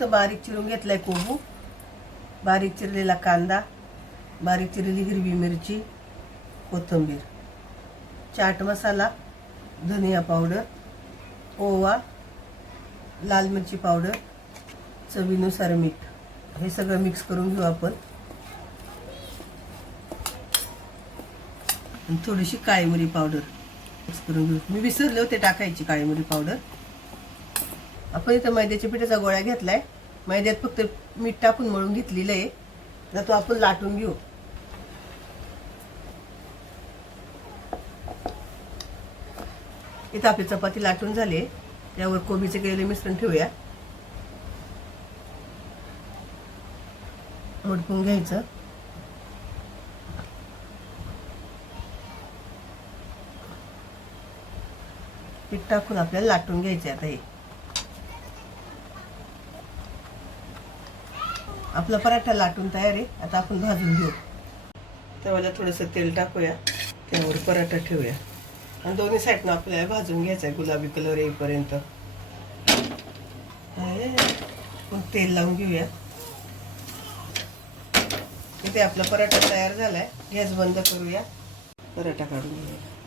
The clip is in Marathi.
इथं बारीक चिरून घेतलाय कोबू, बारीक चिरलेला कांदा, बारीक चिरलेली हिरवी मिरची, कोथिंबीर, चाट मसाला, धनिया पावडर, ओवा, लाल मिरची पावडर, चवीनुसार मीठ. हे सगळं मिक्स करून घेऊ आपण. आणि थोडीशी काळी मिरी पावडर मिक्स करून घेऊ. मी विसरले होते टाकायची काळी मिरी पावडर. आपण इथं मैद्याच्या पिठाचा गोळा घेतलाय. मैद्यात फक्त मीठ टाकून मळून घेतलेलं आहे. आता तो आपण लाटून घेऊ. इथं आपली चपाती लाटून झाली. त्यावर कोबीचे केलेले मिश्रण ठेवूया. मडपून घ्यायचं. पीठ टाकून आपल्याला लाटून घ्यायचे. आता हे आपला पराठा लाटून तयार आहे. आता आपण भाजून घेऊ. तव्याला थोडंसं तेल टाकूया. त्यावर पराठा ठेवूया आणि दोन्ही साईडनं आपल्याला भाजून घ्यायचा आहे गुलाबी कलर येईपर्यंत. आपण तेल लावून घेऊया. इथे आपला पराठा तयार झालाय. गॅस बंद करूया. पराठा काढून घेऊया.